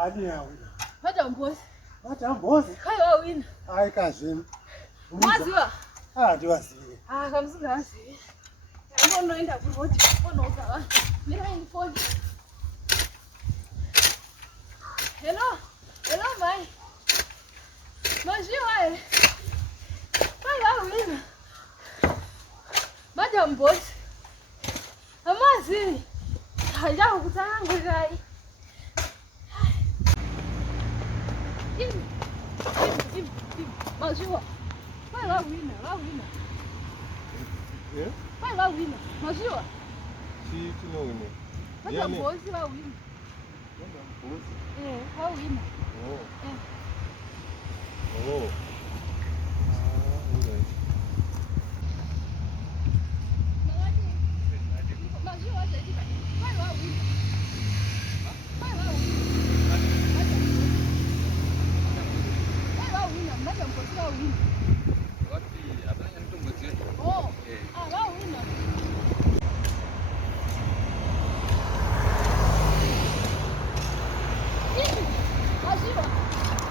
Ani yawina. Madam boss. Madam boss. Kai wawina. Ai kazini. Mwaziwa? Ndiwaziwe. Kamsingazi. Unoenda kuroti unogawa. Mira phone. Hello. Hello mai. Majiwa. Kai wawina. Madam boss. Amazi. Haja ukutana ngai. Majiwa. Vai lá, Wina. É? Vai lá, Wina. Majiwa. Se não, né? Vai lá, Bozi, lá, Wina. Vai, Wina. Oh. Majiwa, vai lá, Wina. Vai lá, Wina. Madam boss, lá, Wina. Oh, lá, Wina.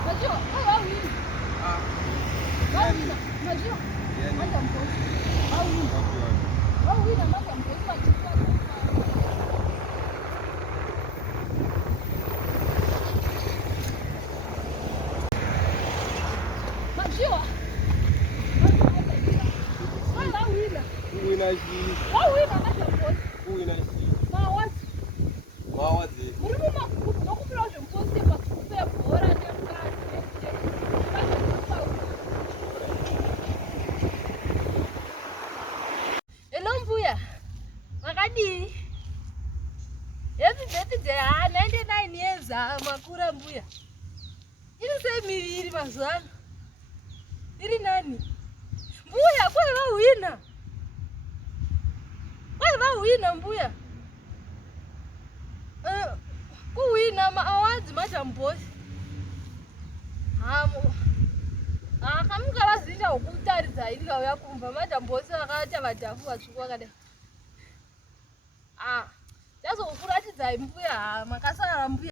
Majiwa, vai lá, Wina. Vai, Wina. Majiwa. Madam boss, lá, Wina. Lá, Wina, Madam boss, vai te falar. Majiwa. Vai lá, Wina. Wina, Madam boss. Mawazi. Muri makutu nokupira zvemusosi makutu ebhora nemukati. Hello mbuya. Makadii? Happy birthday. 99 years makura mbuya. Iri sei miviri mazuva ano? Iri nani? Mbuya, kwai vahwina. Kwai vahwina mbuya. Kuwina ma-awards Madam boss. Kamuka vazinda ukutaridza iri kauya kumba Madam boss vakaita vadhafu vatsvuku vakadai. Chazokuratidzai mbuya, makasara mbuya.